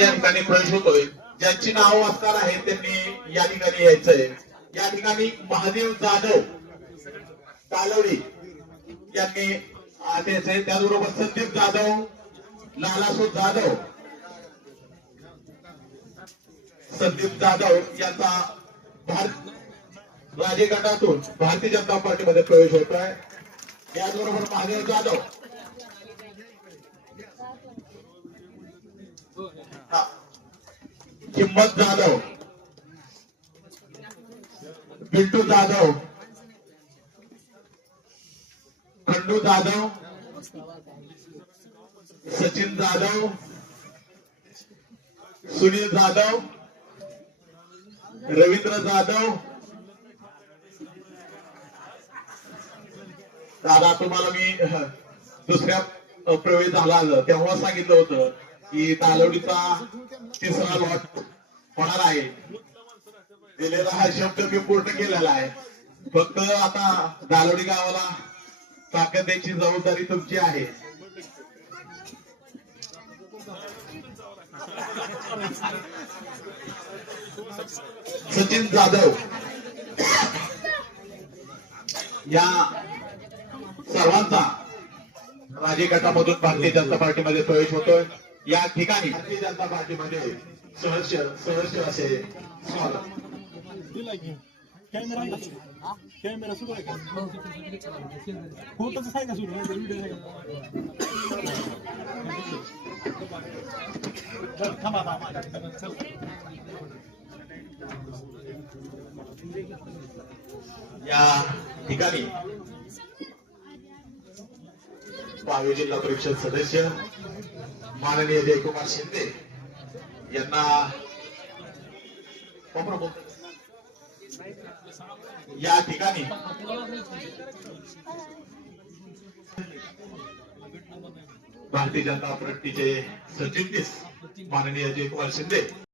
या ठिकाणी प्रवेश होईल ज्यांची नाव असणार आहे त्यांनी या ठिकाणी यायचंय. या ठिकाणी महादेव जाधव तालवडी यांनी त्याचे त्याचबरोबर संदीप जाधव लालासो जाधव संदीप जाधव यांचा भारत राजे गटातून भारतीय जनता पार्टीमध्ये प्रवेश होत आहे. याचबरोबर महादेव जाधव. हा. किंमत जाधव. बिंटू जाधव. खंडू जाधव. सचिन जाधव. सुनील जाधव. रवींद्र जाधव. दादा तुम्हाला मी दुसऱ्या प्रवेश झाला तेव्हा सांगितलं होतं. की तालवडीचा तिसरा लॉट होणार आहे. दिलेला हा शब्द मी पूर्ण केलेला आहे. फक्त आता दालोडी गावाला ताकद द्यायची जबाबदारी तुमची आहे. सचिन जाधव या सर्वांचा राजे गटामधून भारतीय जनता पार्टीमध्ये प्रवेश होतोय. या ठिकाणी भारतीय जनता पार्टीमध्ये सहर्ष सहर्ष असे कॅमेरा? कॅमेरा सुरू आहे का? आहे का सुरू? व्हिडिओ थांबा. या ठिकाणी वायू जिल्हा परिषद सदस्य माननीय जयकुमार शिंदे यांना या ठिकाणी भारतीय जनता पार्टीचे सरचिटणीस माननीय जयकुमार शिंदे.